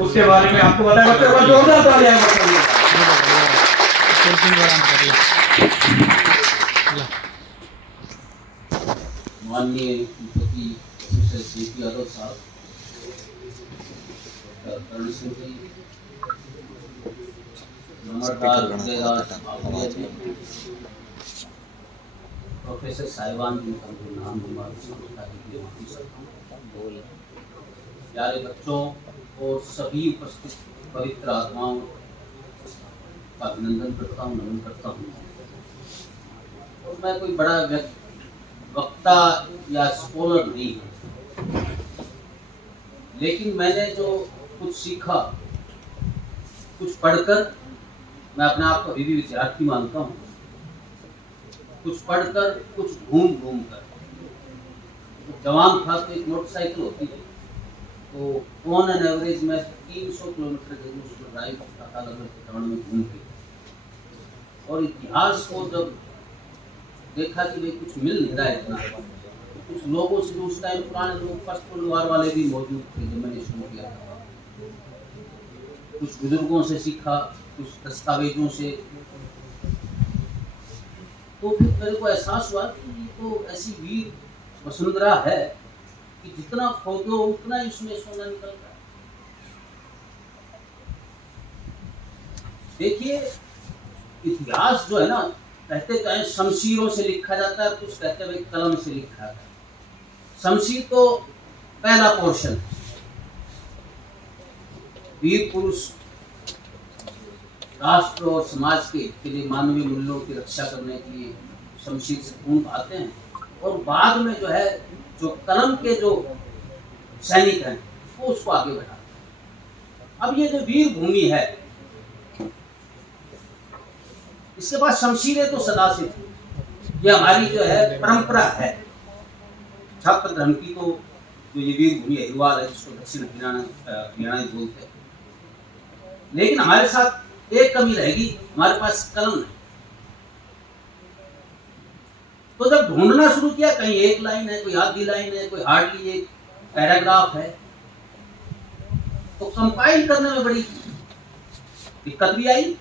उसके बारे में आपको बताया। बच्चों का जोरदार तालियां बताइए। माननीय कुलपति प्रोफेसर JP यादव साहब, डॉक्टर करण सिंह जी, नम्रदार उदयराज आहुरिया जी, प्रोफेसर साहिबान जी का मुझे नाम नहीं मालूम समझता है कि माफी सकता हूँ, प्यारे बच्चों और सभी उपस्थित पवित्र आत्माओं का अभिनंदन करता हूँ, नमन करता हूँ। और मैं कोई बड़ा वक्ता या स्कॉलर नहीं हूँ, लेकिन मैंने जो कुछ सीखा, कुछ पढ़कर, मैं अपने आप को अभी भी विद्यार्थी मानता हूँ, कुछ पढ़कर, कुछ घूम कर। तो जवान था तो एक मोटरसाइकिल होती थी, तो ऑन एन एवरेज में 300 किलोमीटर जरूर उसको ड्राइव करता था, अलग अलग वातावरण में घूम के। और इतिहास को जब देखा कि भाई कुछ मिल नहीं रहा है इतना, कुछ लोगों से, उस टाइम पुराने लोग फर्स्ट वर्ल्ड वार वाले भी मौजूद थे जब मैंने शुरू किया था, कुछ बुजुर्गों से सीखा, कुछ दस्तावेजों से, तो फिर मेरे को एहसास हुआ कि ये तो ऐसी वीर वसुंधरा है कि जितना खोदो उतना ही उसमें सोना निकलता है। देखिए, इतिहास जो है ना, कहते तो है शमशीरों से लिखा जाता है, कुछ कहते हैं भाई कलम से लिखा जाता है। शमशीर तो पहला पोर्शन, वीर पुरुष राष्ट्र और समाज के लिए, मानवीय मूल्यों की रक्षा करने के लिए शमशीर से खून बहाते हैं, और बाद में जो है जो कलम के जो सैनिक हैं वो उसको आगे बढ़ाते हैं। अब ये जो वीर भूमि है, इसके बाद शमशीरें तो सदा से थी, ये हमारी जो है परंपरा है। छात्र धर्म की तो जो ये वीर भूमि अहिरवाल है, जिसको दक्षिण हरियाणा बोलते हैं, लेकिन हमारे साथ एक कमी रहेगी, हमारे पास कलम नहीं। तो जब ढूंढना शुरू किया, कहीं एक लाइन है, कोई आधी लाइन है, कोई हार्डली एक पैराग्राफ है, तो कंपाइल करने में बड़ी दिक्कत भी आई।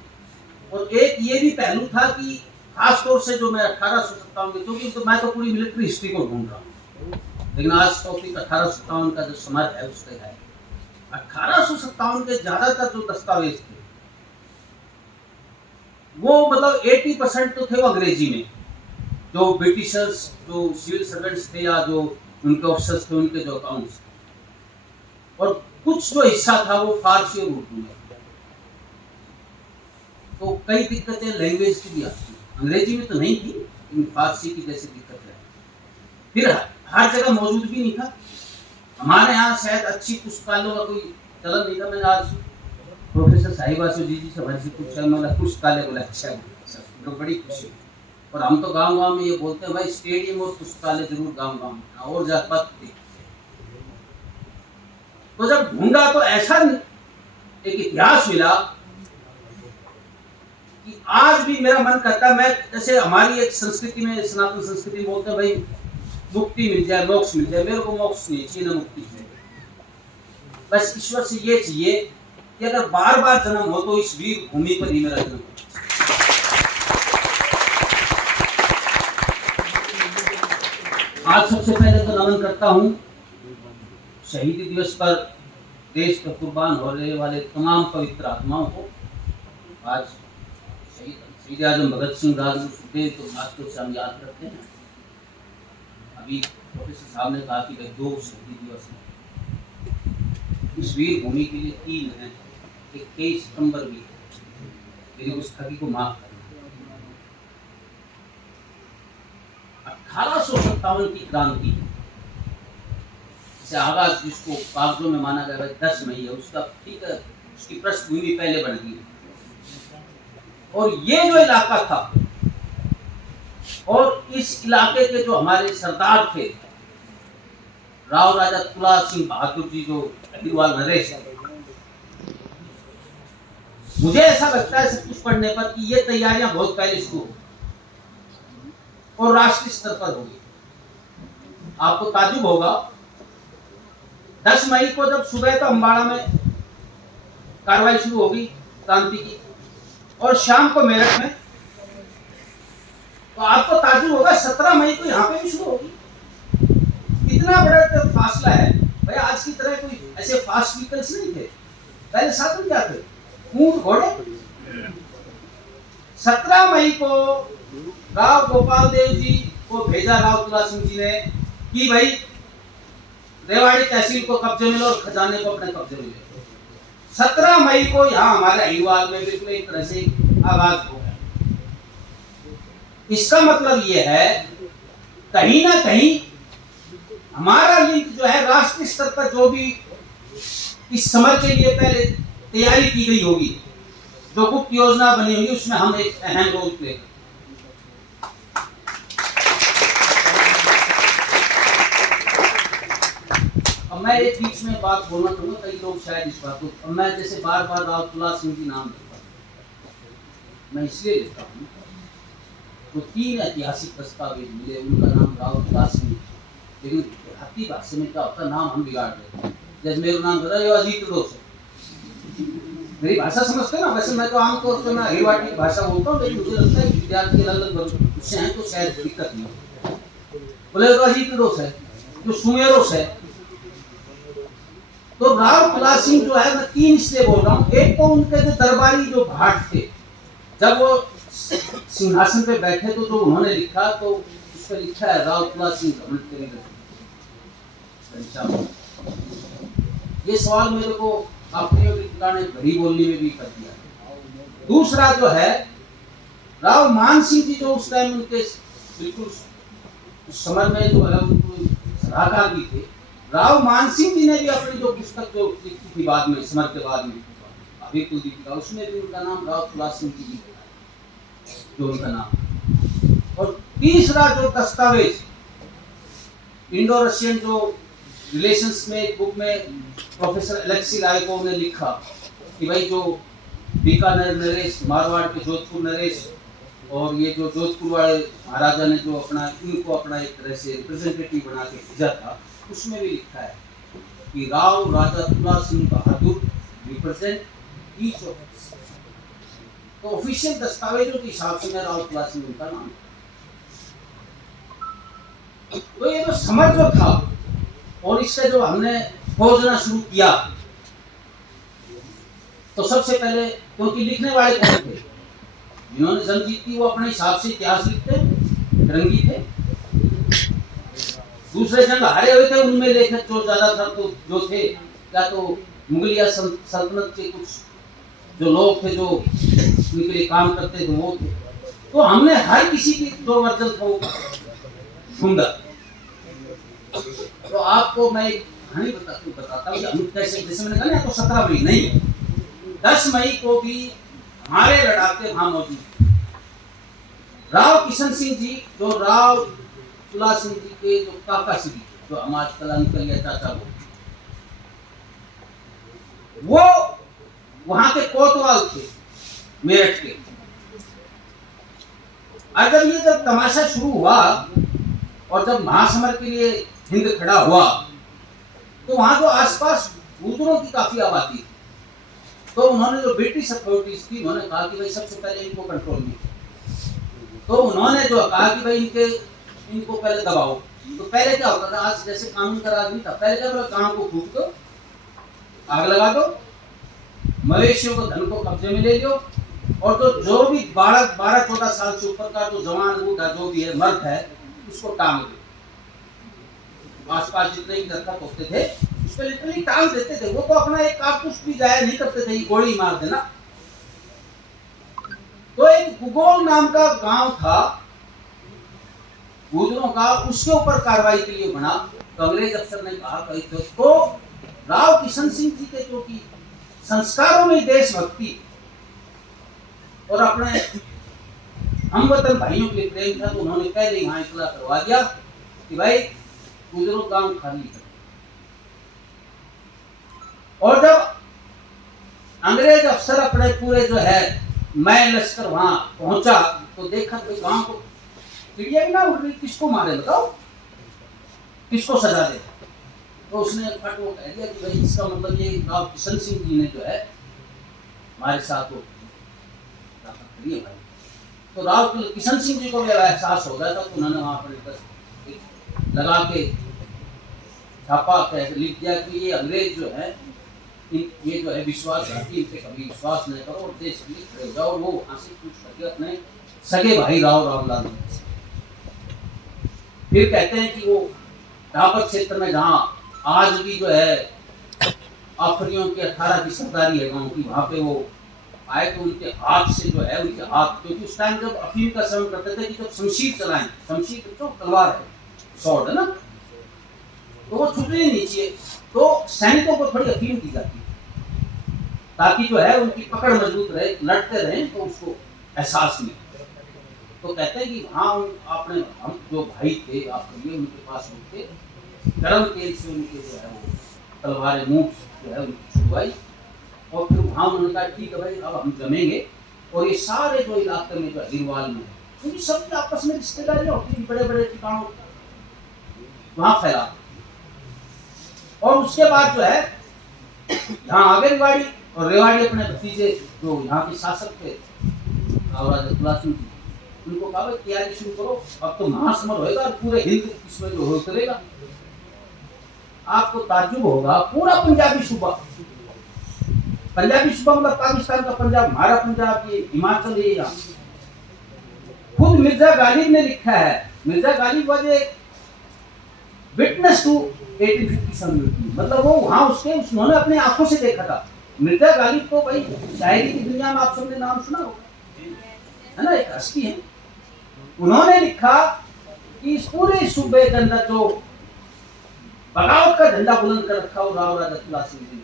और एक ये भी पहलू था कि खास तौर से जो मैं 1857 के, क्योंकि तो मैं तो पूरी मिलिट्री हिस्ट्री को ढूंढ रहा हूँ, लेकिन आज टॉपिक 1857 का जो समर है उसका है। 1857 के ज्यादातर जो दस्तावेज थे वो मतलब 80% तो थे वो अंग्रेजी में, जो ब्रिटिशर्स, जो सिविल सर्वेंट्स थे या जो उनके ऑफिसर्स थे, उनके जो अकाउंट्स, और कुछ जो हिस्सा था वो फारसी और उर्दू में। तो कई दिक्कतें लैंग्वेज की भी आती है, अंग्रेजी में तो नहीं थी, लेकिन फारसी की जैसे दिक्कत है। फिर हर जगह मौजूद भी नहीं था। हमारे यहाँ शायद अच्छी पुस्तकालयों का कोई चलन नहीं था। मैंने आज प्रोफेसर साहिबा से जी से भर से पूछा, मैंने पुस्तकालय बोला, अच्छा तो बड़ी खुशी। और हम तो गांव में ये बोलते हैं भाई, स्टेडियम और पुस्तकालय जरूर गांव में, और ज्यादा। तो जब ढूंढा तो ऐसा एक इतिहास मिला कि आज भी मेरा मन करता है, मैं जैसे हमारी एक संस्कृति में, सनातन संस्कृति में बोलते हैं भाई मुक्ति मिल जाए, मोक्ष मिल जाए। मेरे को मोक्ष नहीं चाहिए, ना मुक्ति चाहिए। बस ईश्वर से ये चाहिए कि अगर बार बार जन्म हो तो इस वीर भूमि पर ही मेरा जन्म हो। आज सबसे पहले तो नमन करता हूं शहीदी दिवस पर देश पर कुर्बान होने वाले तमाम पवित्र आत्माओं को। आज शहीद आजम भगत सिंह, राजगुरु सुखदेव को खासतौर से हम याद करते हैं। अभी प्रोफेसर साहब ने कहा कि 2 शहीदी दिवस हैं इस वीर भूमि के लिए, 3 हैं, एक 23 सितंबर भी है। मेरी उस ठगी को माफ करना। 1857 की क्रांति से आगाज, जिसको कागजों में माना गया 10 मई है, उसका ठीक है, उसकी पृष्ठभूमि पहले बन गई। और ये जो इलाका था, और इस इलाके के जो हमारे सरदार थे, राव राजा तुला सिंह बहादुर जी, जो अहिरवाल नरेश, मुझे ऐसा लगता है सब कुछ पढ़ने पर कि ये तैयारियां बहुत पहले शुरू और राष्ट्रीय स्तर पर होगी। आपको ताजुब होगा, 10 मई को जब सुबह तो अम्बाड़ा में कार्रवाई शुरू होगी क्रांति की, और शाम को मेरठ में, तो आपको ताजुब होगा 17 मई को यहाँ पे भी शुरू होगी। इतना बड़ा तो फासला है भाई। आज की तरह कोई ऐसे फास्ट व्हीकल्स नहीं थे, पहले साधन क्या थे, ऊंट घोड़े। 17 मई को राव गोपाल देव जी को भेजा राव तुला सिंह जी ने कि भाई रेवाड़ी तहसील को कब्जे में लो और खजाने को अपने कब्जे में ले। 17 मई को यहाँ हमारे अहिवाल में बिल्कुल एक तरह से आगाज हो गया। इसका मतलब ये है कहीं ना कहीं हमारा लिंक जो है राष्ट्रीय स्तर पर जो भी इस समर के लिए पहले तैयारी की गई होगी, जो गुप्त योजना बनी होगी, उसमें हम एक अहम रोल प्ले करें। अब मैं एक बीच में बात बोलना चाहूंगा, कई लोग शायद इस बात को, अब मैं जैसे बार बार राव तुला सिंह जी नाम लेता हूं, मैं इसलिए लेता हूं तो 3 ऐतिहासिक दस्तावेज मिले, उनका नाम राव तुला सिंह, लेकिन देहाती भाषा में क्या होता है, नाम हम बिगाड़ देते हैं। जैसे मेरा नाम बता यो अजीत दोष है, मेरी भाषा समझते ना। वैसे मैं तो आमतौर पर मैं हिवाटी भाषा बोलता हूँ, लेकिन मुझे लगता है कि विद्यार्थी अलग अलग उससे हैं तो शायद दिक्कत नहीं। बोले तो अजीत दोष है, जो सुमेरोस है। तो राव तुला सिंह जो है, मैं 3 इसलिए बोल रहा हूँ। एक तो उनके जो दरबारी जो भाट थे, जब वो सिंहासन पे बैठे तो जो उन्होंने लिखा, तो उस पर लिखा है राव तुला सिंह घमंड तेरी रचना। ये सवाल मेरे को अपने ने भरी बोलने में भी कर दिया। दूसरा जो है राव मान सिंह जी, जो उस टाइम उनके बिल्कुल उस समय में जो है सलाहकार भी थे। राव मान सिंह जी ने भी अपनी जो पुस्तक जो लिखी थी बाद में, समर के बाद में, अभी दीपिका, उसमें भी उनका नाम राव तुला सिंह जी लिखा है, जो उनका नाम। और तीसरा जो दस्तावेज इंडो रशियन जो रिलेशंस में एक बुक में प्रोफेसर अलेक्सी रायकोव ने लिखा कि भाई जो बीकानेर नरेश, मारवाड़ के जोधपुर नरेश, और ये जो जोधपुर वाले महाराजा ने जो अपना इनको अपना एक तरह से रिप्रेजेंटेटिव बना के भेजा था, उसमें भी लिखा है कि राव राजा तुला Singh Bahadur represent each of us. तो ऑफिशियल दस्तावेजों के हिसाब से मैं राव तुला सिंह उनका नाम। तो ये जो समझ जो था और इससे जो हमने खोजना शुरू किया, तो सबसे पहले क्योंकि लिखने वाले कौन थे, जिन्होंने जंग जीती वो अपने हिसाब से इतिहास लिखते, रंगी थे। दूसरे जंग हारे हुए थे, उनमें लेखक जो ज्यादा था तो जो थे, क्या तो मुगलिया सल्तनत के कुछ जो लोग थे जो उनके लिए काम करते थे वो थे। तो हमने हर किसी की जो वर्जन था वो ढूंढा। तो आपको मैं एक कहानी बताता हूँ कि हम कैसे, जैसे मैंने कहा ना, तो 17 मई नहीं, 10 मई को भी हमारे लड़ाके वहां मौजूद। राव किशन सिंह जी, जो राव तुला सिंह जी के जो काका श्री, जो हमारे कला निकल या चाचा, वो वहां के कोतवाल थे मेरठ के। अगर ये जब तमाशा शुरू हुआ और जब महासमर के लिए हिंद खड़ा हुआ, तो वहां जो आसपास गुर्जरों की काफी आबादी थी। तो उन्होंने जो ब्रिटिश अथॉरिटीज थी, उन्होंने कहा कि भाई सबसे पहले इनको कंट्रोल में। तो उन्होंने जो कहा कि भाई इनको पहले दबाओ। तो पहले क्या होता था, आज जैसे कानून का राज नहीं था, पहले क्या होता, गांव को फूट दो, आग लगा दो, मवेशियों को धन को कब्जे में ले लो, और जो भी 12-14 साल से ऊपर का जो जवान बूढ़ा जो भी है मर्द है, उसको टांग दो। आसपास जितने भी दरख्त होते थे उस पर लिटरली टांग देते थे। वो तो अपना एक कारतूस भी जाया नहीं करते थे, गोली मार देना। तो एक गुगोल नाम का गांव था गुजरों का, उसके ऊपर कार्रवाई के लिए बना। तो अंग्रेज अफसर ने कहा तो राव किशन सिंह जी के जो की संस्कारों में देशभक्ति और अपने हमवतन भाइयों के लिए प्रेम था, तो उन्होंने पहले यहाँ इतला करवा दिया कि भाई गुजरों गांव खाली कर। और जब अंग्रेज अफसर अपने पूरे जो है मैं लश्कर वहां पहुंचा, तो देखा तो गांव को चिड़िया भी ना उड़ रही, किसको मारे बताओ, किसको सजा दे। तो उसने फट वो कह दिया कि भाई इसका मतलब ये राव किशन सिंह जी ने जो है हमारे साथ हो भाई। तो राव किशन सिंह जी को भी एहसास हो गया था, तो उन्होंने वहां पर लगा के छापा लिख दिया कि ये अंग्रेज जो है ये जो है विश्वासघाती, इनसे कभी विश्वास नहीं करो और देश के लिए खड़े हो जाओ। और वो वहां से पूछ करके अपने सगे भाई रामलाल से फिर कहते हैं कि वो रावत क्षेत्र में जहाँ आज भी जो है आफरियों के 18 की सरदारी है गाँव की, वहां पे वो आए तो उनके हाथ से जो है उनके हाथ, क्योंकि उस टाइम जब अफीम का सेवन करते थे कि जब शमशीर चलाएं, शमशीर तो तलवार है, स्वॉर्ड है ना, तो वो छूटने नहीं चाहिए, तो सैनिकों को थोड़ी अफीम दी जाती है ताकि जो है उनकी पकड़ मजबूत रहे, लड़ते रहे तो उसको एहसास मिले। तो कहते हैं कि हाँ आपने हम जो भाई थे आपके लिए उनके पास उनके गर्म तेल से उनके जो है वो तलवारें मूठ जो है उनकी छुड़वाई और फिर वहाँ उन्होंने कहा ठीक है भाई अब हम जमेंगे। और ये सारे जो इलाके में जो गिरवाल में क्योंकि सबके आपस में रिश्तेदारियां होती बड़े बड़े ठिकानों वहां फैला। और उसके बाद जो है यहाँ आगे रेवाड़ी, और रेवाड़ी अपने भतीजे जो यहाँ के शासक थे राजा सिंह, उनको कहा भाई तैयारी शुरू करो, अब तो महासमर होएगा और पूरे हिंद इसमें जो हो करेगा। आपको ताज्जुब होगा, पूरा पंजाबी सूबा, पंजाबी सूबा मतलब पाकिस्तान का पंजाब, हमारा पंजाब, ये हिमाचल, ये यहाँ खुद मिर्जा गालिब ने लिखा है। Mirza Ghalib was a witness to 1857, मतलब वो वहां उन्होंने अपने आंखों से देखा था। मिर्जा गालिब तो भाई शायरी की दुनिया में आप सबने नाम सुना होगा, है ना, एक हस्ती है। उन्होंने लिखा कि इस पूरे सूबे के अंदर जो बगावत का झंडा बुलंद कर रखा हो राव राजा तुला सिंह जी ने।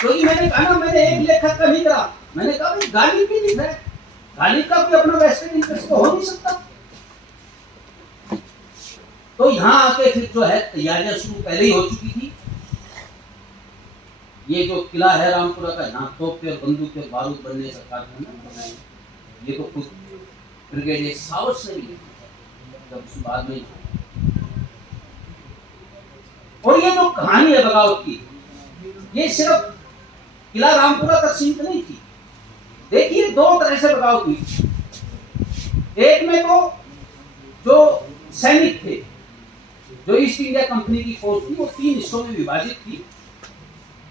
क्योंकि मैंने कहा ना, मैंने एक लेखक का नहीं करा, मैंने कहा भाई गालिब भी लिखा है, गालिब का भी अपना वेस्टर्न इंटरेस्ट तो हो नहीं सकता। तो यहाँ आके फिर जो है तैयारियां शुरू पहले ही हो चुकी थी। ये जो किला है रामपुरा का, यहाँ तोप के और बंदूक के बारूद बनने का कारखाना, ये तो खुद ब्रिगेडियर सावत ने भी जब बाद में। और ये जो कहानी है बगावत की, ये सिर्फ किला रामपुरा तक सीमित नहीं थी। देखिए दो तरह से बगावत हुई। एक में तो जो सैनिक थे, जो ईस्ट इंडिया कंपनी की फौज थी, वो 3 हिस्सों में विभाजित थी।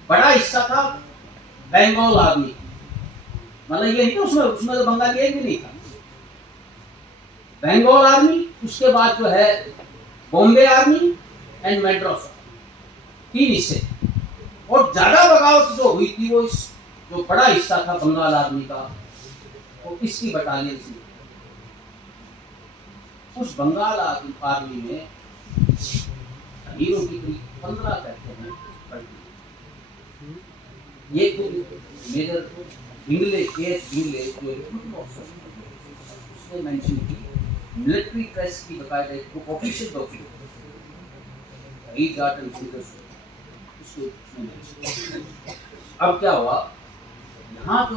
बड़ा हिस्सा था बंगाल आर्मी, मतलब ये नहीं था उसमें तो बंगाली एक भी नहीं था, बंगाल आर्मी, उसके बाद जो है बॉम्बे आर्मी एंड मैड्रास, 3 हिस्से। और ज्यादा बगावत जो हुई थी वो इस जो बड़ा हिस्सा था बंगाल आर्मी का, वो इसकी बटालियन थी। उस बंगाल आर्मी में हीरो की 15 कहते हैं। ये तो मेजर इंग्लिश जो उसने मेंशन की मिलिट्री प्रेस की बकायदा एक ऑफिशियल डॉक्यूमेंट अब क्या हुआ, यहाँ तो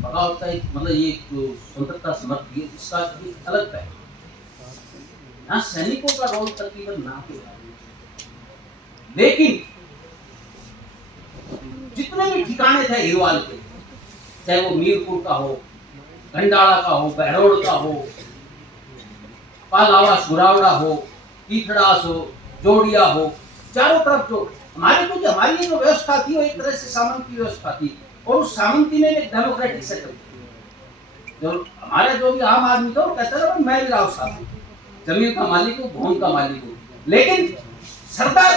बगावत का मतलब ये जो स्वतंत्रता समर्थ है इसका एक अलग पहलू, यहाँ सैनिकों का रोल तकरीबन ना के, लेकिन जितने भी ठिकाने थे हिरवाल के, चाहे वो मीरपुर का हो, गंडाला का हो, बहरोड़ का हो, पालावास गुरावड़ा हो, कीथड़ास हो, जोड़िया हो, चारों तरफ जो हमारी जो व्यवस्था थी वो एक तरह से सामंती व्यवस्था थी। और उस सामंती में एक डेमोक्रेटिक सेटअप, जो हमारा जो भी आम आदमी था वो कहता था मैं भी राव साहब हूँ, जमीन का मालिक हूँ, भवन का मालिक हूँ, लेकिन सरदार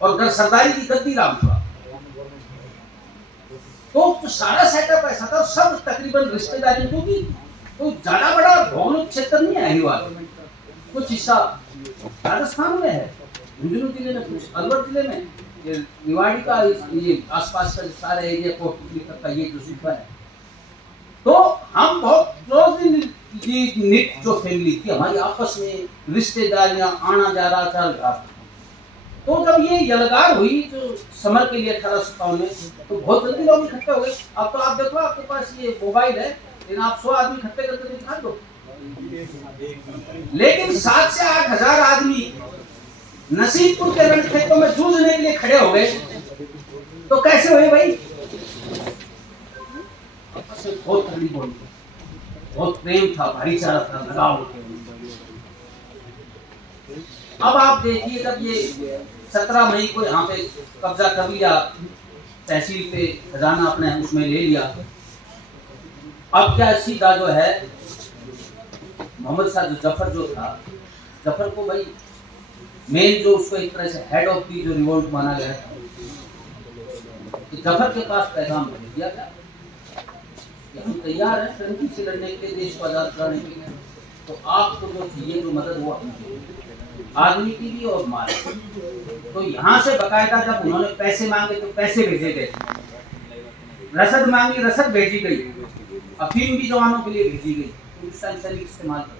और सरदारी की गद्दी रामपुरा। तो सारा सेटअप ऐसा था, सब तकरीबन रिश्तेदारी, क्योंकि तो ज्यादा बड़ा भौगोलिक क्षेत्र नहीं है हिरवाल, कुछ हिस्सा राजस्थान में है, झुंझुनू जिले में, कुछ अलवर जिले में, ये रेवाड़ी का ये आसपास का सारा एरिया कोटपुतली तक का ये जो सूबा है। तो हम बहुत क्लोजली निट जो फैमिली थी, हमारी आपस में रिश्तेदारियां, आना जा रहा चल रहा। तो जब ये यलगार हुई जो समर के लिए 1857 में, तो बहुत जल्दी लोग इकट्ठे हो गए। अब तो आप देखो आपके पास ये मोबाइल है, लेकिन आप 100 आदमी इकट्ठे करके दिखा दो, लेकिन 7 से 8 हजार आदमी नसीबपुर के रण क्षेत्रों में जूझने के लिए खड़े हो गए, तो कैसे हुए भाई? आपस में बहुत ठंडी बोली, बहुत प्रेम था, भाईचारा था, लगाव। अब आप देखिए, जब ये 17 मई को यहाँ पे कब्जा कर लिया, तहसील पे खजाना अपने उसमें ले लिया, अब क्या सीधा जो है मोहम्मद शाह जफर जो था, जफर को भाई मेन जो उसको एक तरह से हेड ऑफ दी जो रिवोल्ट माना गया था, तो जफर के पास पैगाम भेज दिया गया कि हम तैयार हैं फिरंगी से लड़ने के लिए, देश को आजाद कराने के लिए, तो आपको जो चाहिए जो मदद वो हम देंगे, आदमी की भी और माल। तो यहाँ से बकायदा जब उन्होंने पैसे मांगे तो पैसे भेजे गए, रसद मांगी रसद भेजी गई, अफीम भी जवानों के लिए भेजी गई, उस टाइम से इस्तेमाल करते।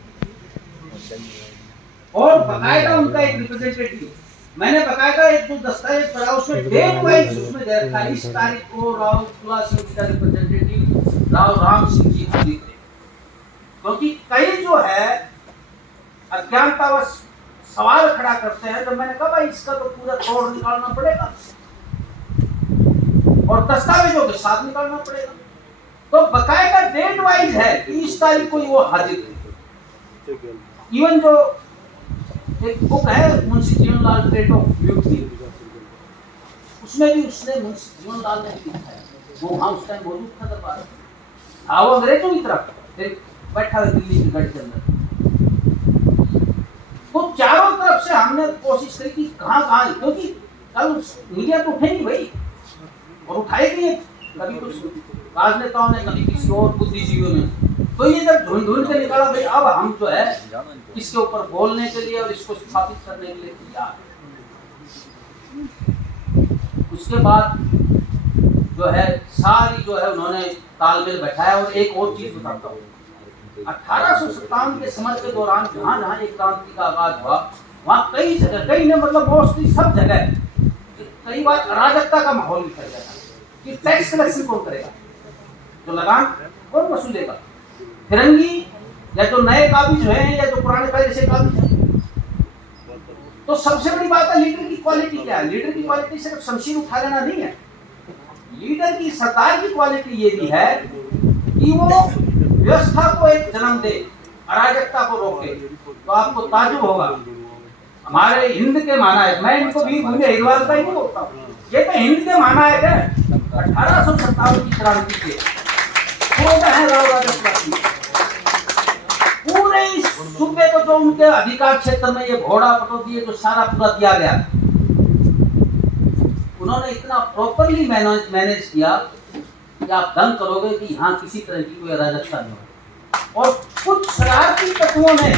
और बकायदा उनका एक रिप्रेजेंटेटिव, मैंने बकायदा एक जो दस्तावेज पढ़ा उसमें डेट वाइज उसमें दिया था, इस तारीख को राव तुला सिंह जी का रिप्रेजेंटेटिव राव राम सिंह जी हाजिर थे, क्योंकि कई जो है अज्ञानतावश सवाल खड़ा करते हैं, तो मैंने कहा भाई इसका तो पूरा तोड़ निकालना पड़ेगा और दस्तावेजों के साथ निकालना पड़ेगा। तो बकायदा डेट वाइज है कि इस तारीख को वो हाजिर थे। इवन जो एक बुक है Munshi Jeevanlal trait of beauty, उसमें भी उसने मुंशी जीवनलाल ने लिखा है, वो वहां उस टाइम मौजूद था दरबार, वो अंग्रेजों की तरफ फिर बैठा है दिल्ली के गढ़ के अंदर। तो चारों तरफ से हमने कोशिश करी कि कहाँ, क्योंकि कल मीडिया तो उठेगी भाई, और उठाएगी कभी कुछ राजनेताओं ने, कभी किसी और बुद्धिजीवियों ने। तो ये जब ढूंढ के निकाला भाई, अब हम जो है इसके ऊपर बोलने के लिए और इसको स्थापित करने के लिए तैयार। उसके बाद जो है सारी जो है उन्होंने तालमेल बैठाया। और एक और चीज बताता हूँ, 1857 के समय के दौरान जहाँ जहाँ एक क्रांति का आगाज हुआ, वहाँ कई जगह, कई ने मतलब मोस्टली सब जगह कई बार अराजकता का माहौल भी फैल गया था कि टैक्स कलेक्शन कौन करेगा, तो लगान कौन वसूलेगा, फिरंगी या जो नए काबिज हैं या जो पुराने पहले से काबिज हैं। तो सबसे बड़ी बात है लीडर की क्वालिटी क्या है। लीडर की क्वालिटी सिर्फ शमशीर उठा लेना नहीं है, लीडर की, सरकार की क्वालिटी ये भी है कि वो व्यवस्था को एक जन्म दे, अराजकता को रोके। तो आपको ताजुब होगा, हमारे हिंद के महानायक, मैं इनको भी भूमि अहिरवाल का ही नहीं बोलता हूँ, ये तो हिंद के महानायक है 1857 की क्रांति के, है राव राजस्थान। पूरे इस सूबे को जो उनके अधिकार क्षेत्र में ये घोड़ा पटोती है जो सारा पूरा दिया गया, उन्होंने इतना प्रॉपरली मैनेज किया कि आप दंग करोगे कि यहाँ किसी तरह की कोई अराजकता नहीं हो। और कुछ शरारती तत्वों ने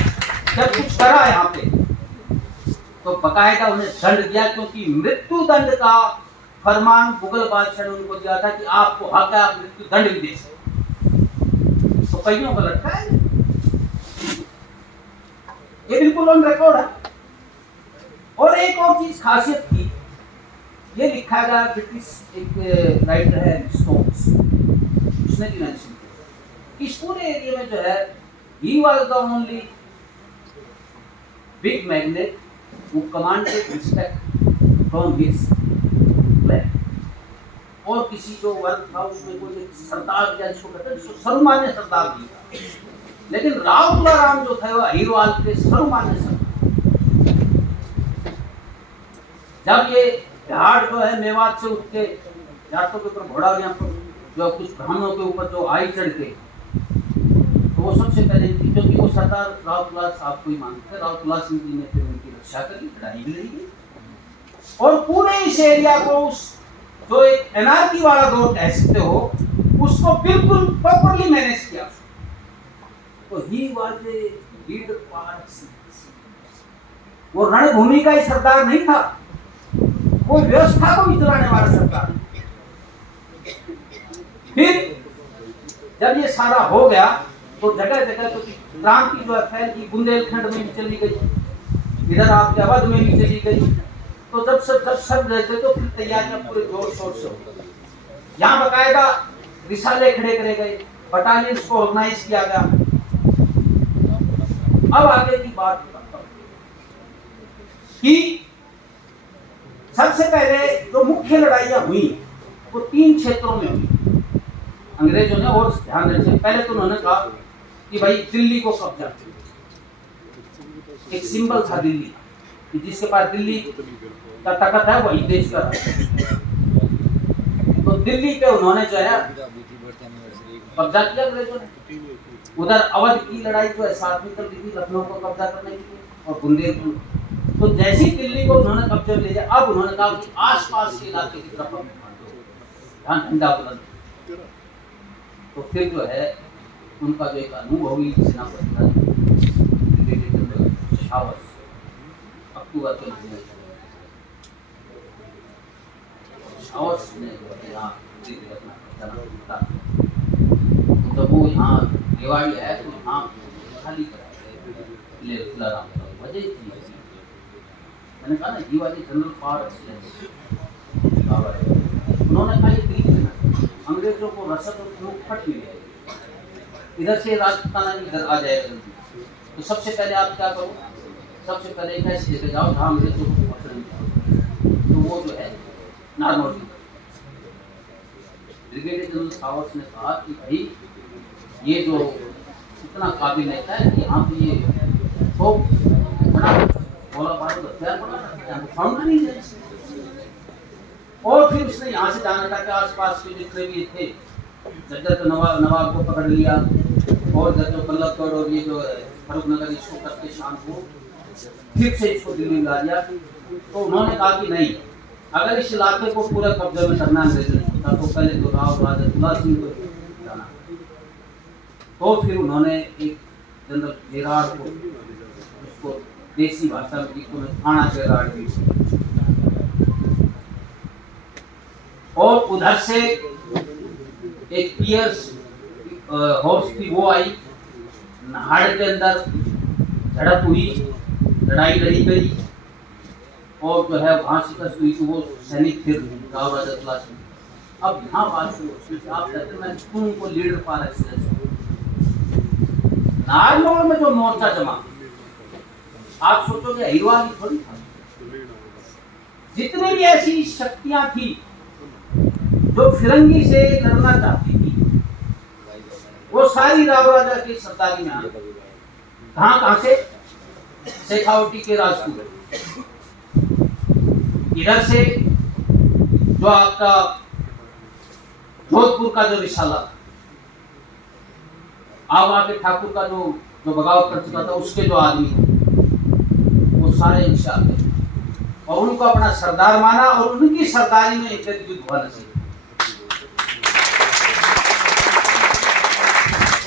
जब कुछ करा यहाँ पे, तो बकायदा उन्हें दंड दिया, क्योंकि मृत्यु दंड का फरमान मुगल बादशाह ने उनको दिया था कि आपको हक है, आप मृत्यु दंड भी दे सकते। तो कईयों को लगता है ये बिल्कुल ऑन रिकॉर्ड है। और एक और चीज खासियत थी, ये लिखा गया, ब्रिटिश एक राइटर है स्टोक्स, उसने भी मेंशन किया इस पूरे एरिया में जो है, he was the only big magnet who commanded respect from his clan। और किसी जो वर्ग था उसमें कोई सरदार या जिसको कहते हैं सर्वमान्य सरदार नहीं था, लेकिन राव तुलाराम जो थे वह अहिरवाल के सर्वमान्य सरदार। जब ये पहाड़ जो है मेवात से उठ के जाटों के ऊपर घोड़ा यहाँ पर जो कुछ ब्राह्मणों के ऊपर जो आई चढ़ के, तो वो सबसे पहले, क्योंकि वो सरदार राव तुला साहब को ही मानते थे, राव तुला सिंह जी ने फिर उनकी रक्षा करी, लड़ाई भी लड़ी। और पूरे इस एरिया को उस जो एक एनार्की वाला दौर कह सकते हो, उसको बिल्कुल प्रॉपर्ली मैनेज किया। तो he was a leader part, वो रणभूमि का ही सरदार नहीं था, वो व्यवस्था को भी चलाने वाला सरदार। फिर जब ये सारा हो गया तो जगह जगह तो क्रांति जो है फैल गई, बुंदेलखंड में भी चली गई, इधर आपके अवध में भी चली गई। तो जब सब रहते तो फिर तैयारियां पूरे जोर शोर से हो गई। यहाँ बकायदा रिसाले खड़े करे गए, बटालियंस को ऑर्गेनाइज किया गया। अब आगे की बात बताता हूँ कि सबसे पहले जो मुख्य लड़ाइयाँ हुई वो 3 क्षेत्रों में हुई अंग्रेजों ने। और ध्यान देने से पहले तो उन्होंने कहा कि भाई दिल्ली को कब्जा, एक सिंबल था दिल्ली कि जिसके पास दिल्ली का ताकत है वही देश का राजा। तो दिल्ली पे उन्होंने जो है कब्जा किया अंग्रेजों ने। उधर अवध की लड़ाई जो है 7वीं चल रही थी लखनऊ को कब्जा करने के लिए और बुंदेलखंड। तो जैसे ही दिल्ली को उन्होंने कब्जा ले लिया, अब उन्होंने कहा कि आसपास के इलाके की तरफ ध्यान ठंडा बुलंद। तो फिर जो है उनका जो एक अनुभवी सेनापति था अक्टूबर के महीने ने जो है यहाँ दिल्ली अपना कब्जा था। तो वो यहाँ रेवाड़ी है तो यहाँ खाली कराए वजह थी। मैंने कहा ना ये वाली जनरल पावर उन्होंने कहा ये दिल्ली में अंग्रेजों को रसद और मुख फट मिल जाएगी, इधर से राजपुताना इधर आ जाएगा। तो सबसे पहले आप क्या करो, सबसे पहले एक ऐसी जगह जाओ जहाँ अंग्रेजों को पकड़ने। तो वो जो है नारनौली। ब्रिगेडियर जनरल सावर्स ने कहा कि भाई ये जो इतना काबिल नेता है कि यहाँ पे ये तो बड़ा बोला बारूद हथियार बना फाउंड नहीं है। और फिर उसने यहाँ से जाने का के आसपास के जितने भी थे जज्जर नवाब को पकड़ लिया और जो बल्लभगढ़ और ये जो फरुखनगर इसको करके शाम को फिर से इसको दिल्ली ला दिया। तो उन्होंने कहा कि नहीं, अगर इस इलाके को पूरा कब्जे में करना अंग्रेजों ने तो पहले तो राव राजा तुला सिंह को जाना। तो फिर उन्होंने एक जनरल जेराड को, उसको देसी भाषा में जिसको थाना जेराड भी, और उधर से एक पियर्स हॉर्स की वो आई, नहाड़ के अंदर झड़प हुई, लड़ाई लड़ी गई और जो है वहां शिकस्त हुई। तो वो सैनिक फिर राव राजा तुला सिंह। अब यहाँ बात शुरू, आप कहते हैं मैं तुमको लीडर पार एक्सीलेंस नारनौल में जो मोर्चा जमा, आप सोचोगे हिरवाली थोड़ी था। जितनी भी ऐसी शक्तियां थी जो फिरंगी से लड़ना चाहती थी वो सारी राव राजा की सरदारी में आ गई। कहां से? शेखावटी के राजपूत, इधर से जो आपका जोधपुर का जो रिसाला था, आवा के ठाकुर का जो बगावत कर चुका था उसके जो आदमी वो सारे इनसे आते और उनको अपना सरदार माना और उनकी सरदारी में एक युद्ध हुआ नसीब।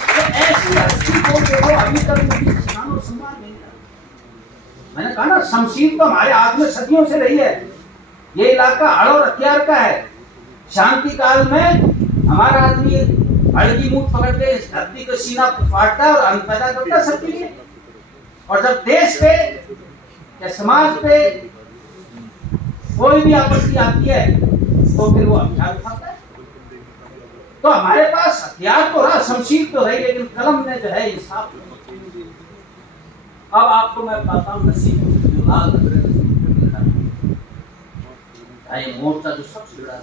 तो ऐसी हस्ती को देखो अभी तक उनकी शान और सम्मान नहीं है। मैंने कहा ना शमशीर तो हमारे हाथ में सदियों से रही है। ये इलाका हड़ और हथियार का है। शांति काल में हमारा आदमी हड़ की मुठ पकड़ के इस धरती को सीना फाड़ता है और अन्न पैदा करता है सबके लिए। और जब देश पे या समाज पे कोई भी आपत्ति आती है तो फिर वो हथियार उठाता है। तो हमारे पास हथियार तो रहा, शमशीर तो रही, लेकिन कलम ने जो है इंसाफ। अब आपको मैं बताता हूँ नसीब जो लाल मोर्चा जो सबसे बड़ा है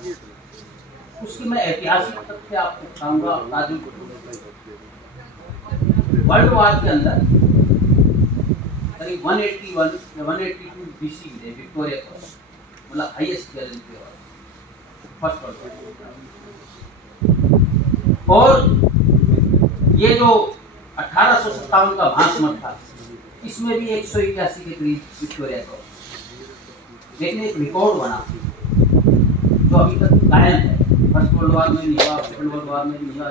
उसकी मैं ऐतिहासिक तथ्य आपको बताऊंगा। वर्ल्ड वार के अंदर करीब 181 या 182 बीसी में विक्टोरिया क्रॉस मतलब highest gallantry first world war. और ये जो 1857 का भाषण था इसमें भी 181 के करीब विक्टोरिया क्रॉस, लेकिन एक रिकॉर्ड बना जो अभी तक कायम है। फर्स्ट वर्ल्ड वार में नहीं हुआ, सेकंड वर्ल्ड वार में नहीं हुआ,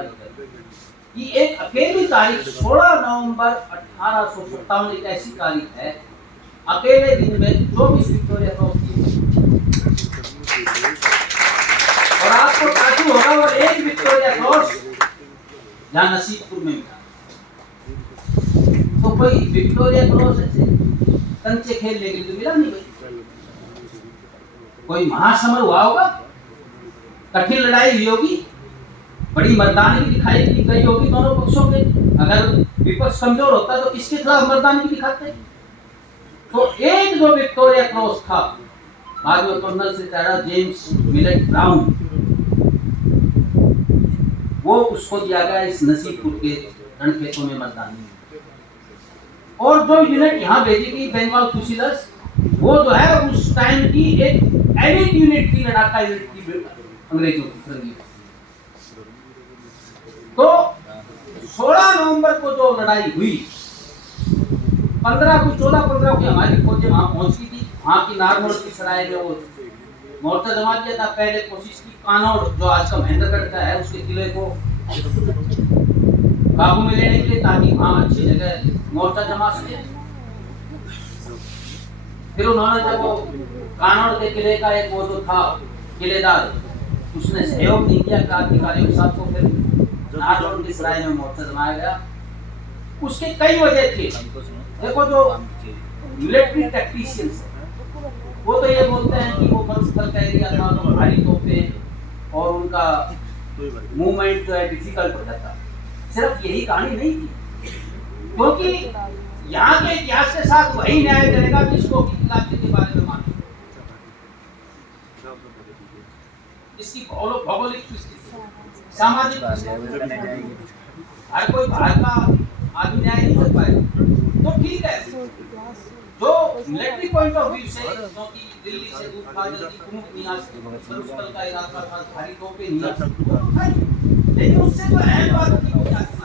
कि एक अकेली तारीख 16 नवंबर 1857 एक ऐसी तारीख है अकेले दिन में 24 विक्टोरिया क्रॉस की। और आपको ताजु होगा वो एक विक्टोरिया क्रॉस जहाँ नसीबपुर में मिला। तो कोई विक्टोरिया क्रॉस ऐसे कंचे खेलने के लिए मिला नहीं भाई। कोई महासमर हुआ होगा, कठिन लड़ाई हुई होगी, बड़ी मर्दानगी दिखाई गई होगी दोनों पक्षों के। अगर विपक्ष कमजोर होता तो किसके खिलाफ मर्दानगी दिखाते? तो एक जो विक्टोरिया क्रॉस था बाद में कर्नल से रिटायर्ड जेम्स मिलेट ब्राउन, वो उसको दिया गया इस नसीबपुर के रणखेतों में मतदान। और जो यूनिट यहाँ भेजी गई बंगाल फुसिलर्स, वो जो है उस टाइम की एक एलिट यूनिट थी, लड़ाका यूनिट थी अंग्रेजों की फिरंगी। तो 16 नवंबर को जो लड़ाई हुई, 14-15 को हमारी फौजें वहां पहुंची थी। वहां की नारनौल की सराय में वो मोर्चा जमा किया था। पहले कोशिश की कानौड़, जो आज का महेंद्रगढ़ का है, उसके किले को काबू में लेने के लिए, ताकि वहां अच्छी जगह मोर्चा जमा सके। फिर उन्होंने जब वो कानौड़ के किले का एक वो जो था किलेदार, उसने सहयोग नहीं किया क्रांतिकारियों के साथ, तो फिर नारनौल की सराय में मोर्चा जमाया गया। उसके कई वजह थे। देखो, जो मिलिट्री टैक्टिशियंस, वो तो ये बोलते हैं कि वो मरुस्थल का एरिया था, तो भारी तोपें और उनका मूवमेंट जो है डिफिकल्ट हो जाता। सिर्फ यही कहानी नहीं थी, क्योंकि यहाँ के इतिहास के साथ वही न्याय करेगा जिसको इलाके के बारे में मालूम, इसकी भौगोलिक स्थिति, सामाजिक, हर कोई बाहर का आदमी न्याय नहीं कर पाएगा। तो ठीक है, जो मिलिट्री पॉइंट ऑफ व्यू से, क्योंकि दिल्ली से दूर था, जल्दी घूम नहीं आ सकते, मरुस्थल का इलाका था, भारी तोपें नहीं आ सकती, लेकिन उससे जो अहम बात थी वो क्या थी,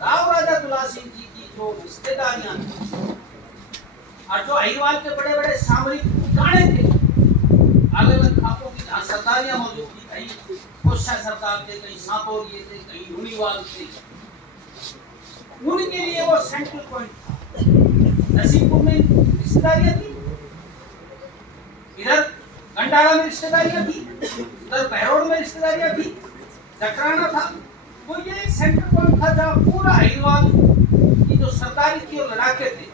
राव राजा तुला सिंह जी की जो रिश्तेदारियां थी, और जो अहिरवाल के बड़े बड़े सामरिक ठिकाने थे, अलग अलग खापों की जहाँ सरदारियां मौजूद थी, कहीं कोशा सरदार थे, कहीं सांतोरिये थे, कहीं लूणीवाल थे, उनके लिए वो सेंट्रल पॉइंट था। नसीबपुर में रिश्तेदारियां थी, इधर गंडारा में रिश्तेदारियां थी, इधर बहरोड में रिश्तेदारियां थी, चक्राना था। तो ये एक सेंट्रल पॉइंट था जहाँ पूरा अहिरवाल की जो सरदारी थी और लड़ाके थे,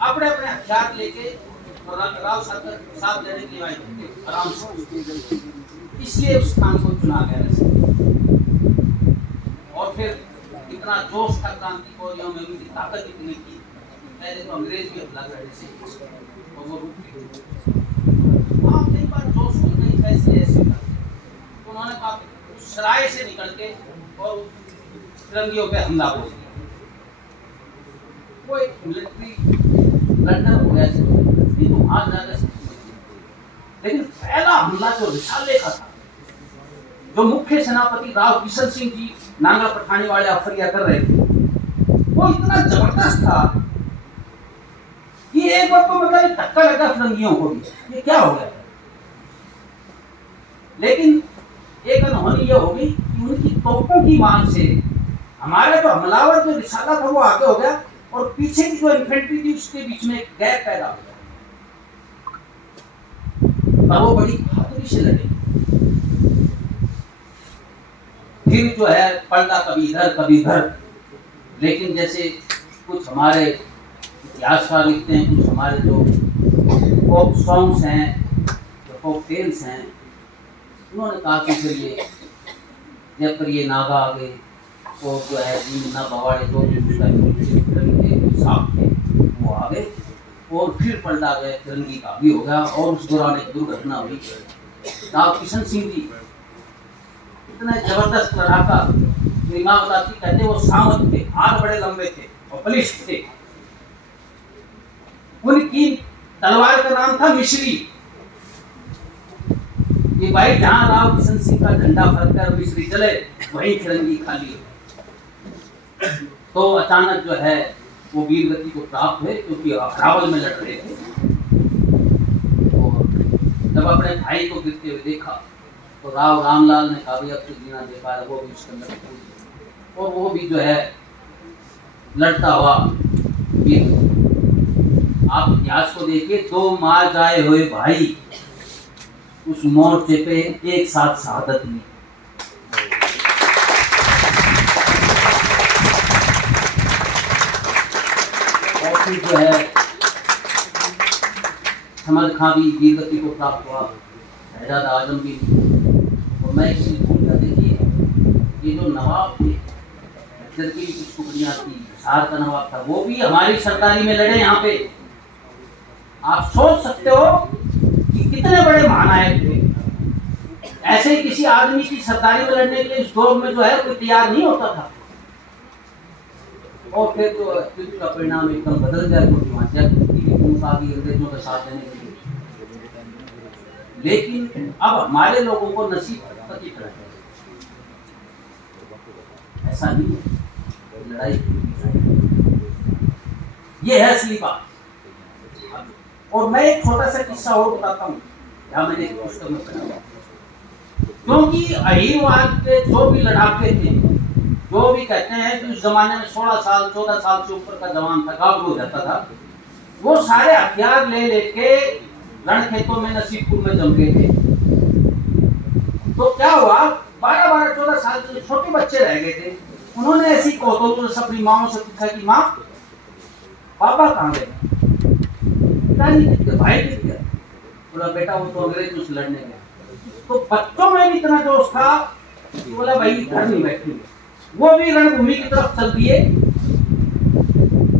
अपने अपने हथियार लेके राव साहब लेने के लिए आए थे आराम से, इसलिए उस स्थान को चुना गया। और फिर इतना जोश था क्रांतिकारियों में, उनकी ताकत इतनी थी, पहले तो अंग्रेज भी हमला करने से और वो रुक गए। हाँ, कई बार जोश में कई फैसले ऐसे करते, उन्होंने उस सराय से निकल के और फिरंगियों पे हमला बोल दिया। वो एक मिलिट्री ब्लंडर हो गया, नहीं तो वहां जाकर। लेकिन पहला हमला जो रिसाले का था, जो मुख्य सेनापति राव किशन सिंह जी नांगा पठानी वाले अफरिया कर रहे थे, वो इतना जबरदस्त था कि एक बार तो मतलब धक्का लगा फिरंगियों को भी, ये क्या हो गया। लेकिन एक अनहोनी ये हो गई कि उनकी तोपों की मार से हमारा जो हमलावर जो रिसाला था वो आगे हो गया, और पीछे की जो इन्फेंट्री थी उसके बीच में एक गैप पैदा हो गया। और वो बड़ी बहादुरी से लड़े। फिर जो है पलटा कभी इधर कभी इधर, लेकिन जैसे कुछ हमारे इतिहासकार लिखते हैं, कुछ हमारे जो फोक सॉन्ग्स हैं, जो फोक टेल्स हैं, उन्होंने कहा कि फिर ये जब पर ये नागा आ गए, वो जो है ना बवाड़े जो साफ थे वो आ गए, और फिर पलटा गए, फिरंगी का भी हो गया। और उस दौरान एक दुर्घटना हुई, राव किशन सिंह जी इतना जबरदस्त लड़ाका, मेरी माँ बताती, कहते वो सामत थे, हाथ बड़े लंबे थे और बलिष्ठ थे। उनकी तलवार का नाम था मिश्री। कि भाई जहां राव किशन सिंह का झंडा फरकर मिश्री चले, वहीं फिरंगी खाली। तो अचानक जो है वो वीर गति को प्राप्त हुए, क्योंकि अरावल में लड़ रहे थे। और जब अपने भाई को गिरते हुए देखा तो राव रामलाल ने कहा, अब तो जीना दे पा रहा, वो भी उसके अंदर, और वो भी जो है लड़ता हुआ वीर। आप इतिहास को देखिए, 2 मार जाए हुए भाई उस मोर्चे पे एक साथ शहादत ली। और फिर जो है समद खां भी वीर गति को प्राप्त हुआ, शहजादा आजम भी। और मैं किसी भूल कर देखिए, ये जो नवाब थे, इधर की भी कुछ टुकड़ियां थी, हिसार का नवाब था, वो भी हमारी सरदारी में लड़े यहाँ पे। आप सोच सकते हो कि कितने बड़े महानायक थे। ऐसे ही किसी आदमी की सरदारी में लड़ने के लिए इस दौर में जो है कोई तैयार नहीं होता था। और फिर तो युद्ध का परिणाम एकदम बदल गया, क्योंकि वहां जब आ गई अंग्रेजों का साथ देने के लिए। लेकिन अब हमारे लोगों को नसीब की तरह है, ऐसा नहीं है। लड़ाई ये है असली बात। और मैं एक छोटा सा किस्सा और बताता हूँ, यहाँ मैंने एक पुस्तक में पढ़ा। क्योंकि अहीरवाद के जो भी लड़ाके थे, जो भी कहते हैं कि उस जमाने में 16 साल 14 साल से ऊपर का जवान था, गाँव हो जाता था, वो सारे हथियार ले लेके रण खेतों में नसीबपुर में जम गए थे। तो क्या हुआ, 12-14 साल के छोटे बच्चे रह गए थे। उन्होंने ऐसी कौतूहल से अपनी माँ से पूछा कि माँ, पापा कहाँ गए? पिताजी कितने, भाई कितने? बोला बेटा वो तो अंग्रेजों से लड़ने गए। तो बच्चों में भी इतना जोश था कि बोला भाई घर नहीं बैठेंगे, वो भी रणभूमि की तरफ चल दिए।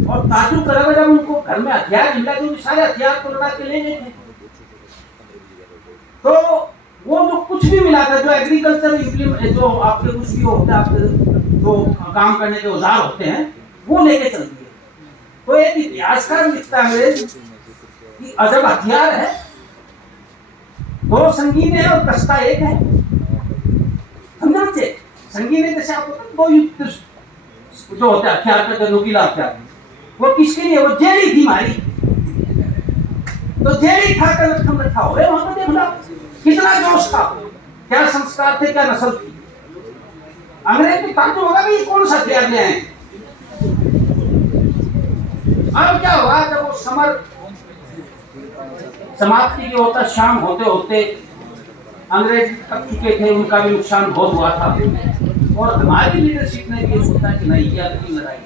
और ताजुब करा जब उनको घर में हथियार मिला, जो सारे हथियार को लड़ा के ले गए थे। तो वो जो कुछ भी मिला था, जो एग्रीकल्चर इम्प्लीमेंट, जो आपके कुछ भी होता है, आपके जो काम करने के औजार होते हैं, वो लेके चल दिए। तो एक इतिहासकार लिखता है कि अजब हथियार है, दो संगीन है और कस्ता एक है। समझे? संगीन है जैसे आपको दो युद्ध जो होते हैं हथियार का, जो नुकीला हथियार, वो किसके लिए? वो जेड़ी थी मारी। तो जेड़ी खाकर रखम रखा हो वहां पर, देखना कितना जोश था, क्या संस्कार थे, क्या नस्ल थी। अंग्रेज को ताज्जुब होगा कि कौन सा हथियार ले आए। अब क्या हुआ, जब वो समर समाप्ति के होता, शाम होते होते अंग्रेज थक चुके थे, उनका भी नुकसान बहुत हुआ था। और हमारी लीडरशिप ने भी सोचा कि नहीं, ये अपनी लड़ाई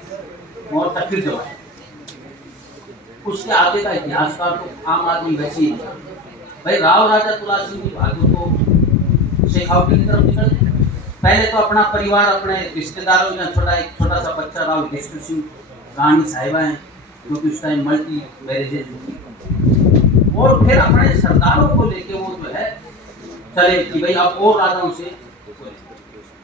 और तक जो है उसके आगे का इतिहासकार तो आम आदमी वैसे ही था। भाई राव राजा तुला सिंह जी बहादुर को शेखावटी की तरफ निकल गए। पहले तो अपना परिवार, अपने रिश्तेदारों में छोटा सा बच्चा राव युधिष्ठिर सिंह, रानी साहिबा है, जो कि उस टाइम मल्टी मैरिजेज हुई। और फिर अपने सरदारों को लेके वो जो है चले कि भाई आप और राजाओं से,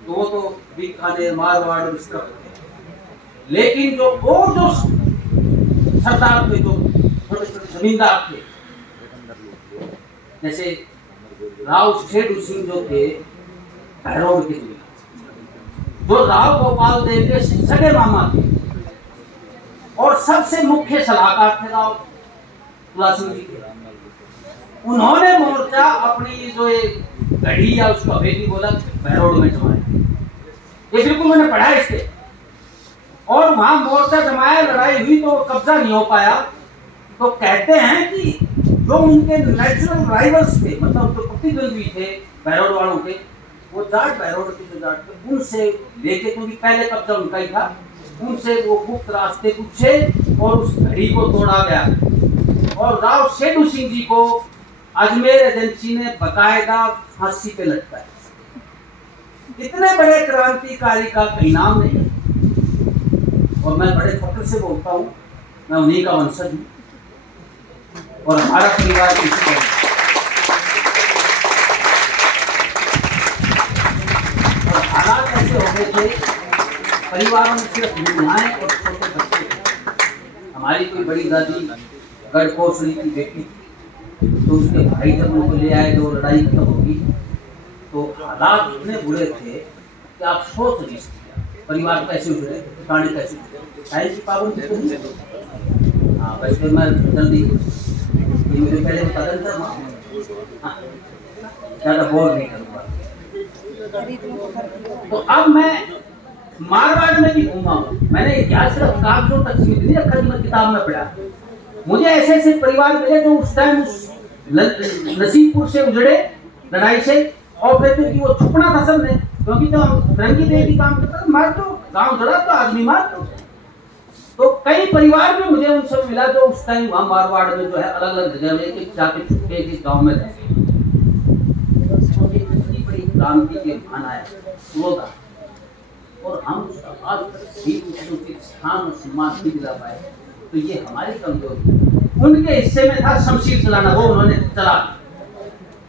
तो वो तो बीकानेर, मारवाड़ और इस तरफ। लेकिन जो और जो सरदार थे, जो छोटे छोटे जमींदार थे, जैसे राव शेडू सिंह जो थे भैरोड के, जो राव गोपाल देव के सगे मामा थे और सबसे मुख्य सलाहकार थे राव तुला सिंह जी के। उन्होंने मोर्चा अपनी जो एक घड़ी या उसका बेटी बोला भैरोड में जमाया। ये बिल्कुल मैंने पढ़ा है इससे। और वहां मोर्चा जमाया, लड़ाई हुई तो कब्जा नहीं हो पाया। तो कहते हैं कि जो उनके नेचुरल राइवल्स थे, मतलब जो प्रतिद्वंदी थे भैरोड वालों के, वो जाट भैरोड के जो जाट थे, उनसे लेके, क्योंकि पहले कब्जा उनका ही था, उनसे वो गुप्त रास्ते पूछे और उस घड़ी को तोड़ा गया। और राव शेडू सिंह जी को अजमेर एजेंसी ने बकायदा फांसी पे लटकाया। इतने बड़े क्रांतिकारी का कहीं नाम नहीं। और मैं बड़े फख्र से बोलता हूँ, मैं उन्हीं का वंशज हूँ और हमारा परिवार इसी तरह। और हालात ऐसे हो गए थे, परिवारों में सिर्फ महिलाएं और छोटे बच्चे थे। हमारी कोई बड़ी दादी गढ़कोसली की बेटी, तो उसके भाई जब उनको ले आए, जो लड़ाई खत्म होगी, तो हालात इतने बुरे थे कि आप सोच नहीं सकते परिवार कैसे उजड़े, ठिकाने कैसे उजड़े। टाइम की पाबंदी तो नहीं। हाँ, वैसे मैं जल्दी, मुझे पहले बता देता था, हाँ, ज़्यादा बोर नहीं करूँगा। तो अब मैं मारवाड़ में भी घूमा हूँ। मैंने इतिहास सिर्फ कागजों तक सीमित नहीं रखा, मैं किताब में पढ़ा। मुझे ऐसे ऐसे परिवार मिले जो उस टाइम नसीबपुर से उजड़े लड़ाई से, और फिर क्योंकि वो छुपना था सबने, क्योंकि तो हम फिरंगी देवी काम करता था, मार दो, गांव जड़ा तो आदमी मार दो। तो कई परिवार भी मुझे उनसे मिला जो उस टाइम वहाँ मारवाड़ में जो है अलग अलग जगह में एक जाके छुपके एक गाँव में रहते। इतनी बड़ी क्रांति के भान आया वो था, और हम आज तक स्थान और सम्मान नहीं दिला पाए, तो ये हमारी कमजोरी है। उनके हिस्से में था शमशीर चलाना, वो उन्होंने चला,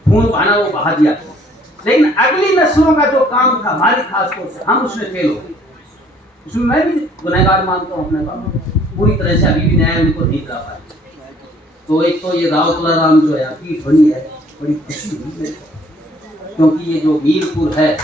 खून बहाना वो बहा दिया। लेकिन अगली नस्लों का जो काम था हमारी खास तौर से, हम उसमें फेल हो गए। उसमें मैं भी गुनहगार मानता हूँ अपने काम, पूरी तरह से अभी भी न्याय उनको नहीं करा पाए। तो एक तो ये दाऊदुल्ला राम जो है पीठ बनी है, बड़ी खुशी हुई है, क्योंकि ये जो मीरपुर है